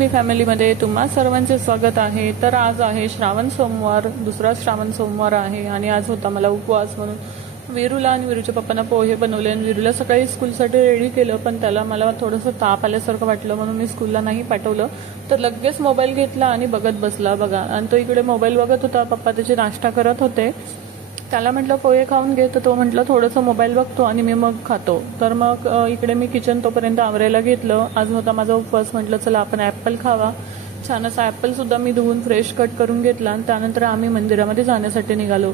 कुटुंबी फॅमिलीमध्ये तुम्हा सर्वांचे स्वागत आहे। तर आज आहे श्रावण सोमवार, दुसरा श्रावण सोमवार आहे आणि आज होता मला उपवास म्हणून वीरूला आणि वीरूच्या पप्पांना पोहे बनवले आणि वीरूला सकाळी स्कूलसाठी रेडी केलं, पण त्याला मला थोडंसं ताप आल्यासारखं वाटलं म्हणून मी स्कूलला नाही पाठवलं। तर लगेच मोबाईल घेतला आणि बघत बसला बघा, आणि तो इकडे मोबाईल बघत होता, पप्पा त्याची नाश्ता करत होते। त्याला म्हटलं पोहे खाऊन घे, तर तो म्हटलं थोडंसं मोबाईल बघतो आणि मी मग खातो। तर मग इकडे मी किचन तोपर्यंत आवरायला घेतलं। आज होता माझा उपवास, म्हटलं चला आपण ॲपल खावा। छान असा ॲपल सुद्धा मी धुवून फ्रेश कट करून घेतला आणि त्यानंतर आम्ही मंदिरामध्ये जाण्यासाठी निघालो।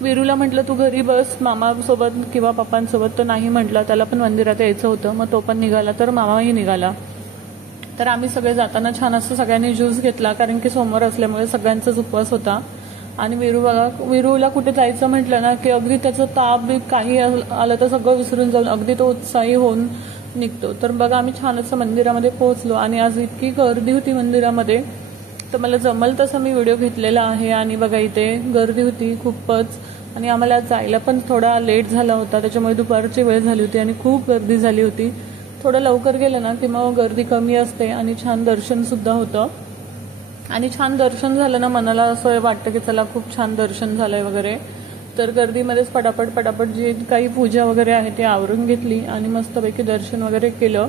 वीरूला म्हटलं तू घरी बस मामासोबत किंवा पप्पांसोबत, तो नाही म्हटला, त्याला पण मंदिरात यायचं होतं, मग तो पण निघाला, तर मामाही निघाला। तर आम्ही सगळे जाताना छान असं सगळ्यांनी ज्यूस घेतला, कारण की सोमवार असल्यामुळे सगळ्यांचाच उपवास होता। आणि वीरूला कुठे जायचं म्हटलं ना की अगदी त्याचं ताप बीप काही आलं तर सगळं विसरून जाऊन अगदी तो उत्साही होऊन निघतो। तर बघा आम्ही छान असं मंदिरामध्ये पोहोचलो आणि आज इतकी गर्दी होती मंदिरामध्ये, तर मला जमल तसं मी व्हिडिओ घेतलेला आहे। आणि बघा इथे गर्दी होती खूपच, आणि आम्हाला जायला पण थोडा लेट झाला होता, त्याच्यामुळे दुपारची वेळ झाली होती आणि खूप गर्दी झाली होती। थोडं लवकर गेलं ना की मग गर्दी कमी असते आणि छान दर्शन सुद्धा होतं। आणि छान दर्शन झालं ना, मनाला असं वाटतं की चला खूप छान दर्शन झालंय वगैरे। तर गर्दीमध्येच पटापट जी काही पूजा वगैरे आहे ती आवरून घेतली आणि मस्तपैकी दर्शन वगैरे केलं।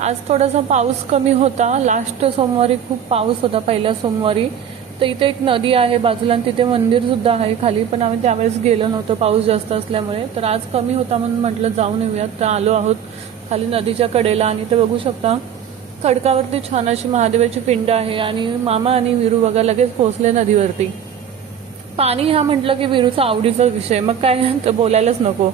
आज थोडासा पाऊस कमी होता, लास्ट सोमवारी खूप पाऊस होता पहिल्या सोमवारी। तर इथे एक नदी आहे बाजूला आणि तिथे मंदिर सुद्धा आहे खाली, पण आम्ही त्यावेळेस गेलो नव्हतो पाऊस जास्त असल्यामुळे। तर आज कमी होता म्हणून म्हटलं जाऊन येऊयात, तर आलो आहोत खाली नदीच्या कडेला। आणि ते बघू शकता खडकावरती छान अशी महादेवाची पिंड आहे आणि मामा आणि वीरू बघा लगेच पोहोचले नदीवरती। पाणी हा म्हटलं की वीरूचा आवडीचा विषय, मग काय तर बोलायलाच नको,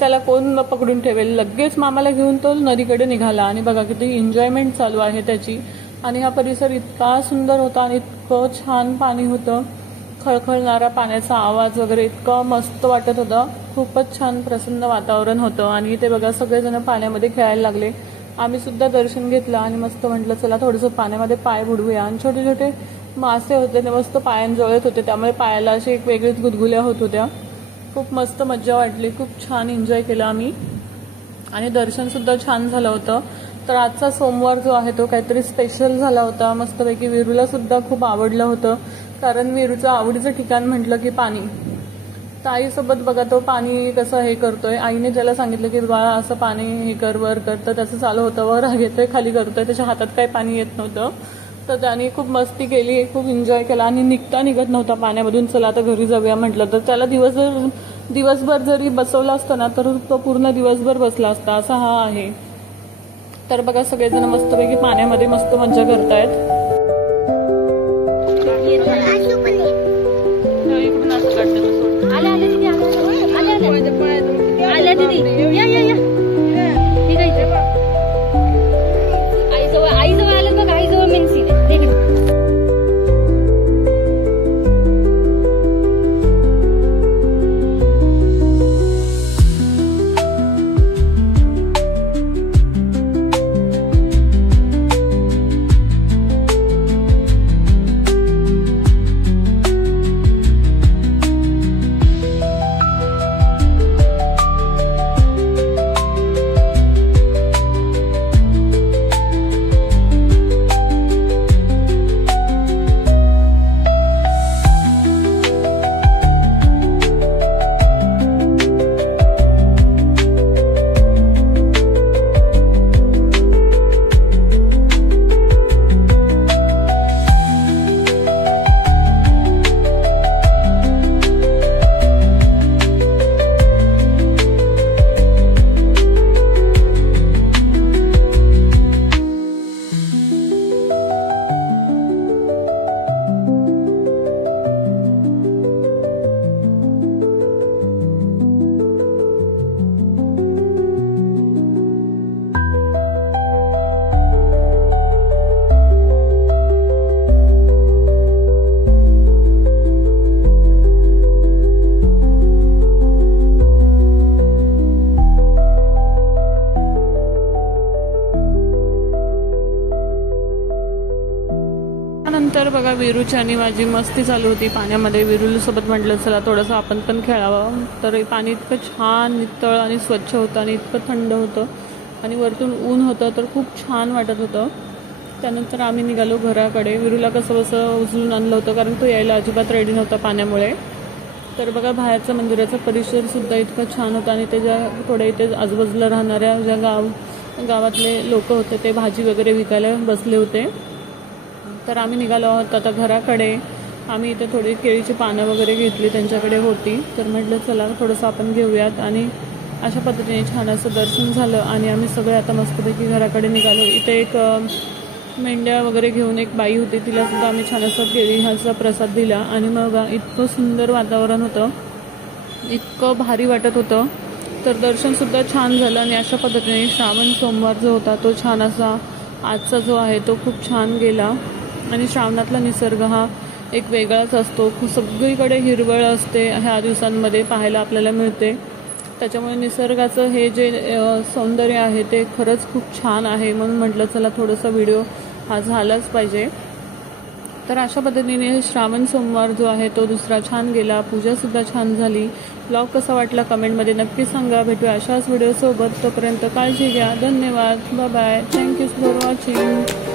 त्याला कोण पकडून ठेवेल। लगेच मामाला घेऊन तो नदीकडे निघाला आणि बघा किती एन्जॉयमेंट चालू आहे त्याची। आणि हा परिसर इतका सुंदर होता आणि इतकं छान पाणी होतं, खळखळणारा पाण्याचा आवाज वगैरे इतकं मस्त वाटत होतं, खूपच छान प्रसन्न वातावरण होतं। आणि ते बघा सगळेजण पाण्यामध्ये खेळायला लागले, आम्ही सुद्धा दर्शन घेतलं आणि मस्त म्हटलं चला थोडंसं पाण्यामध्ये पाय बुडवूया। आणि छोटे छोटे मासे होते ते मस्त पायांजवळत होते, त्यामुळे पायाला अशी एक वेगळीच गुदगुल्या होत होत्या। खूप मस्त मज्जा वाटली, खूप छान एन्जॉय केला आम्ही आणि दर्शन सुद्धा छान झालं होतं। तर आजचा सोमवार जो आहे तो काहीतरी स्पेशल झाला होता मस्तपैकी। वीरूला सुद्धा खूप आवडलं होतं, कारण वीरूचं आवडीचं ठिकाण म्हटलं की पाणी। तर आईसोबत बघा तो पाणी कसं हे करतोय, आईने ज्याला सांगितलं की बाळा असं पाणी हे कर वर कर, तर त्याचं चालू होतं वर घेतोय खाली करतोय, त्याच्या हातात काही पाणी येत नव्हतं। तर त्याने खूप मस्ती केली, खूप एन्जॉय केला आणि निघत नव्हता पाण्यामधून, चला आता घरी जाऊया म्हटलं। तर त्याला दिवसभर जरी बसवलं असतं ना तर तो पूर्ण दिवसभर बसला असता, असा हा आहे। तर बघा सगळेजण मस्तपैकी पाण्यामध्ये मस्त मज्जा करतायत। आईजवळ आलं बघ, आईजवळ मेन्सी नंतर बघा वीरूची आणि माझी मस्ती चालू होती पाण्यामध्ये। वीरूसोबत म्हटलं चला थोडंसं आपण पण खेळावं। तर पाणी इतकं छान नितळ आणि स्वच्छ होतं आणि इतकं थंड होतं आणि वरतून ऊन होतं, तर खूप छान वाटत होतं। त्यानंतर आम्ही निघालो घराकडे. विरूला कसं बसं उचलून आणलं होतं कारण तो यायला अजिबात रेडी नव्हता पाण्यामुळे. तर बघा बाहेरचा मंदिराचा परिसर सुद्धा इतका छान होता आणि त्याच्या थोड्या इथे आजूबाजूला राहणाऱ्या ज्या गावातले लोक होते ते भाजी वगैरे विकायला बसले होते. तर आम्ही निघालो आहोत आता घराकडे. आम्ही इथे थोडी केळीची पानं वगैरे घेतली, त्यांच्याकडे होती. तर म्हटलं चला थोडंसं आपण घेऊयात. आणि अशा पद्धतीने छान असं दर्शन झालं आणि आम्ही सगळे आता मस्तपैकी घराकडे निघालो. इथे एक मेंढ्या वगैरे घेऊन एक बाई होती, तिला सुद्धा आम्ही छान असं केळी ह्याचा प्रसाद दिला. आणि मग इतकं सुंदर वातावरण होतं, इतकं भारी वाटत होतं. तर दर्शनसुद्धा छान झालं आणि अशा पद्धतीने श्रावण सोमवार जो होता तो छान असा आजचा जो आहे तो खूप छान गेला. आणि श्रावणातला निसर्ग हा एक वेगळाच असतो. सगळीकडे हिरवळ असते, ह्या दिवसांमध्ये पाहायला आपल्याला मिळते. त्याच्यामुळे निसर्गाचं हे जे सौंदर्य आहे ते खरंच खूप छान आहे. म्हणून म्हटलं चला थोडासा व्हिडिओ हा झालाच पाहिजे. तर अशा पद्धतीने श्रावण सोमवार जो आहे तो दुसरा छान गेला. पूजासुद्धा छान झाली. ब्लॉग कसा वाटला कमेंटमध्ये नक्की सांगा. भेटूया अशाच व्हिडिओसोबत. तोपर्यंत काळजी घ्या. धन्यवाद. Bye bye. Thank you for watching.